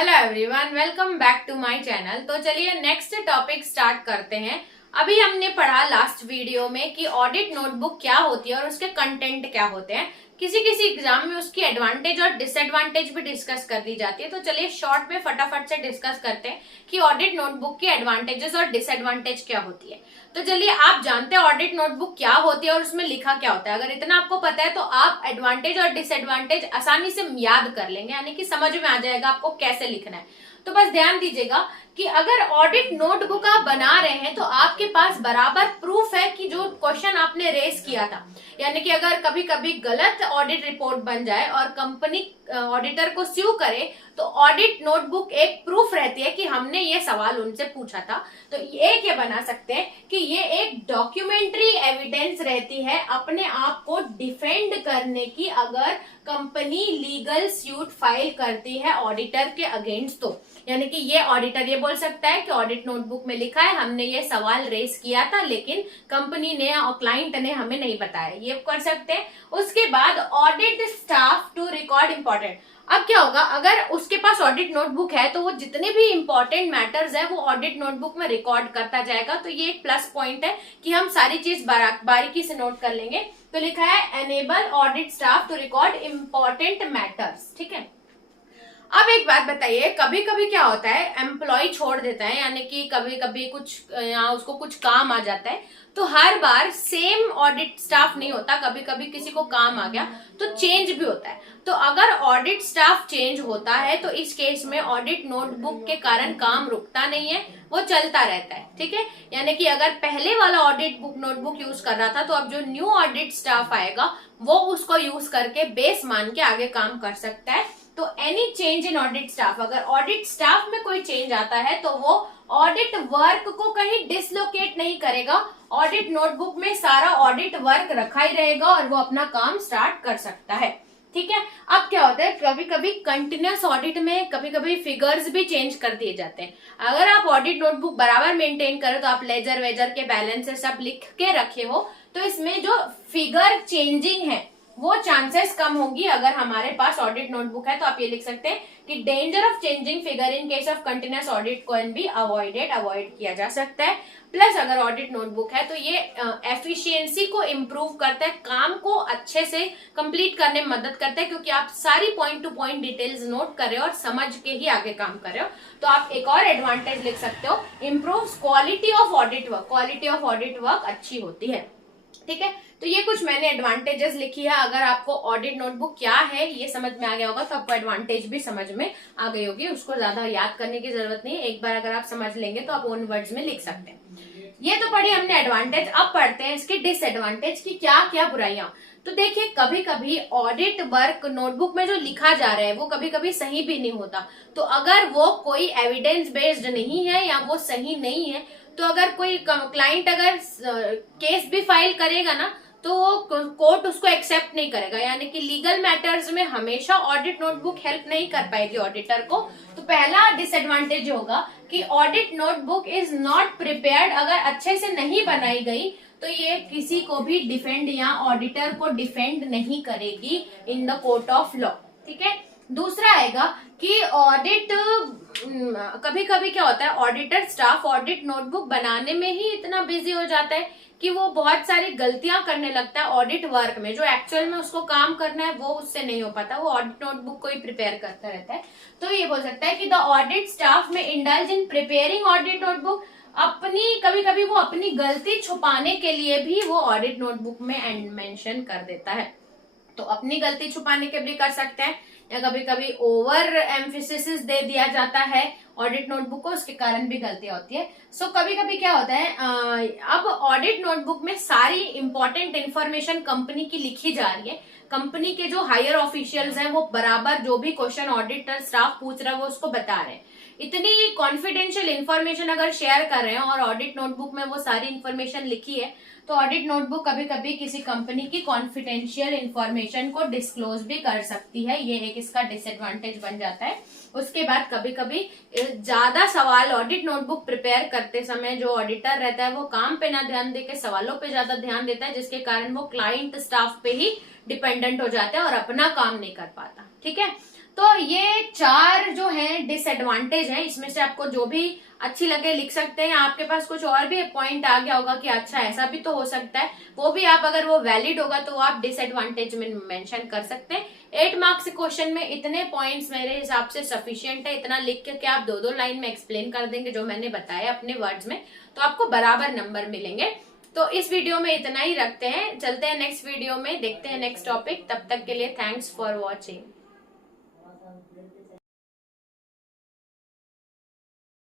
Hello everyone, welcome back to my channel. तो चलिए next topic start करते हैं। अभी हमने पढ़ा लास्ट वीडियो में कि ऑडिट नोटबुक क्या होती है और उसके कंटेंट क्या होते हैं। किसी किसी एग्जाम में उसकी एडवांटेज और डिसएडवांटेज भी डिस्कस कर दी जाती है। तो चलिए शॉर्ट में फटाफट से डिस्कस करते हैं कि ऑडिट नोटबुक की एडवांटेजेस और डिसएडवांटेज क्या होती है। तो चलिए, आप जानते हैं ऑडिट नोटबुक क्या होती है और उसमें लिखा क्या होता है। अगर इतना आपको पता है तो आप एडवांटेज और डिसएडवांटेज आसानी से याद कर लेंगे, यानी कि समझ में आ जाएगा आपको कैसे लिखना है। तो बस ध्यान दीजिएगा कि अगर ऑडिट नोटबुक आप बना रहे हैं तो आपके पास बराबर प्रूफ है कि जो क्वेश्चन आपने रेस किया था, यानी कि अगर कभी कभी गलत ऑडिट रिपोर्ट बन जाए और कंपनी ऑडिटर को स्यू करे तो ऑडिट नोटबुक एक प्रूफ रहती है कि हमने ये सवाल उनसे पूछा था। तो एक ये बना सकते हैं कि ये एक डॉक्यूमेंट्री एविडेंस रहती है अपने आप को डिफेंड करने की, अगर कंपनी लीगल सूट फाइल करती है ऑडिटर के अगेंस्ट। तो यानी कि ये ऑडिटर ये बोल सकता है कि ऑडिट नोटबुक में लिखा है हमने ये सवाल रेस किया था लेकिन कंपनी ने और क्लाइंट ने हमें नहीं बताया, ये कर सकते हैं। उसके बाद audit staff to record important. अब क्या होगा, अगर उसके पास ऑडिट नोटबुक है तो वो जितने भी इंपॉर्टेंट मैटर्स है वो ऑडिट नोटबुक में रिकॉर्ड करता जाएगा। तो ये एक प्लस पॉइंट है कि हम सारी चीज बारीकी से नोट कर लेंगे। तो लिखा है enable audit staff to record important matters. ठीक है, अब एक बात बताइए, कभी कभी क्या होता है एम्प्लॉय छोड़ देता है, यानी कि कभी कभी कुछ यहाँ उसको कुछ काम आ जाता है, तो हर बार सेम ऑडिट स्टाफ नहीं होता, कभी कभी किसी को काम आ गया तो चेंज भी होता है। तो अगर ऑडिट स्टाफ चेंज होता है तो इस केस में ऑडिट नोटबुक के कारण काम रुकता नहीं है, वो चलता रहता है। ठीक है, यानी कि अगर पहले वाला ऑडिट बुक नोटबुक यूज कर रहा था तो अब जो न्यू ऑडिट स्टाफ आएगा वो उसको यूज करके बेस मान के आगे काम कर सकता है। तो any change in audit staff, अगर ऑडिट स्टाफ में कोई चेंज आता है तो वो ऑडिट वर्क को कहीं डिसलोकेट नहीं करेगा, ऑडिट नोटबुक में सारा ऑडिट वर्क रखा ही रहेगा और वो अपना काम स्टार्ट कर सकता है। ठीक है, अब क्या होता है कभी कभी कंटिन्यूस ऑडिट में कभी कभी फिगर्स भी चेंज कर दिए जाते हैं। अगर आप ऑडिट नोटबुक बराबर मेंटेन करें तो आप लेजर वेजर के बैलेंसेस सब लिख के रखे हो तो इसमें जो फिगर चेंजिंग है वो चांसेस कम होगी। अगर हमारे पास ऑडिट नोटबुक है तो आप ये लिख सकते हैं कि danger of changing figure in case of continuous audit can be avoid किया जा सकता है। प्लस अगर ऑडिट नोटबुक है तो ये एफिशिएंसी को इम्प्रूव करता है, काम को अच्छे से कंप्लीट करने में मदद करता है, क्योंकि आप सारी point two point details note कर रहे हो और समझ के ही आगे काम कर रहे हो। तो आप एक और एडवांटेज लिख सकते हो, improves quality of audit work, quality of audit work अच्छी होती है। ठीक है, तो ये कुछ मैंने एडवांटेजेस लिखी है। अगर आपको ऑडिट नोटबुक क्या है ये समझ में आ गया होगा तो आपको एडवांटेज भी समझ में आ गई होगी, उसको ज्यादा याद करने की जरूरत नहीं है, एक बार अगर आप समझ लेंगे तो आप ओन वर्ड्स में लिख सकते हैं। ये तो पढ़ी हमने एडवांटेज, अब पढ़ते हैं इसके डिसएडवांटेज की क्या क्या बुराइयां। तो देखिए, कभी कभी ऑडिट वर्क नोटबुक में जो लिखा जा रहा है वो कभी कभी सही भी नहीं होता। तो अगर वो कोई एविडेंस बेस्ड नहीं है या वो सही नहीं है तो अगर कोई क्लाइंट अगर केस भी फाइल करेगा ना तो वो कोर्ट उसको एक्सेप्ट नहीं करेगा, यानी कि लीगल मैटर्स में हमेशा ऑडिट नोटबुक हेल्प नहीं कर पाएगी ऑडिटर को। तो पहला डिसएडवांटेज होगा कि audit notebook is not prepared, अगर अच्छे से नहीं बनाई गई तो ये किसी को भी डिफेंड या ऑडिटर को डिफेंड नहीं करेगी in the court of law. ठीक है, दूसरा आएगा कि ऑडिट कभी कभी क्या होता है ऑडिटर स्टाफ ऑडिट नोटबुक बनाने में ही इतना बिजी हो जाता है कि वो बहुत सारी गलतियां करने लगता है ऑडिट वर्क में, जो एक्चुअल में उसको काम करना है वो उससे नहीं हो पाता, वो ऑडिट नोटबुक को ही प्रिपेयर करता रहता है। तो ये बोल सकता है कि द ऑडिट स्टाफ में indulge in preparing audit notebook, अपनी कभी कभी वो अपनी गलती छुपाने के लिए भी वो ऑडिट नोटबुक में मेंशन कर देता है। तो अपनी गलती छुपाने के भी कर सकते हैं, या कभी कभी ओवर एम्फेसिस दे दिया जाता है ऑडिट नोटबुक को, उसके कारण भी गलतियां होती है। सो कभी कभी क्या होता है अब ऑडिट नोटबुक में सारी इंपॉर्टेंट इंफॉर्मेशन कंपनी की लिखी जा रही है, कंपनी के जो हायर ऑफिशियल्स हैं वो बराबर जो भी क्वेश्चन ऑडिटर स्टाफ पूछ रहा है वो उसको बता रहे हैं। इतनी कॉन्फिडेंशियल इंफॉर्मेशन अगर शेयर कर रहे हैं और ऑडिट नोटबुक में वो सारी इंफॉर्मेशन लिखी है तो ऑडिट नोटबुक कभी कभी किसी कंपनी की कॉन्फिडेंशियल इंफॉर्मेशन को डिस्क्लोज भी कर सकती है, ये एक इसका डिसएडवांटेज बन जाता है। उसके बाद कभी कभी ज्यादा सवाल ऑडिट नोटबुक प्रिपेयर करते समय जो ऑडिटर रहता है वो काम पे ना ध्यान देके सवालों पे ज्यादा ध्यान देता है, जिसके कारण वो क्लाइंट स्टाफ पे ही डिपेंडेंट हो जाता है और अपना काम नहीं कर पाता। ठीक है, तो ये चार जो है डिसएडवांटेज है, इसमें से आपको जो भी अच्छी लगे लिख सकते हैं। आपके पास कुछ और भी पॉइंट आ गया होगा कि अच्छा ऐसा भी तो हो सकता है, वो भी आप अगर वो वैलिड होगा तो आप डिसएडवांटेज में मेंशन कर सकते हैं। 8 मार्क्स क्वेश्चन में इतने पॉइंट्स मेरे हिसाब से सफिशिएंट है। इतना लिख के आप 2-2 लाइन में एक्सप्लेन कर देंगे जो मैंने बताया अपने वर्ड्स में, तो आपको बराबर नंबर मिलेंगे। तो इस वीडियो में इतना ही रखते हैं, चलते हैं नेक्स्ट वीडियो में, देखते हैं नेक्स्ट टॉपिक। तब तक के लिए थैंक्स फॉर वॉचिंग।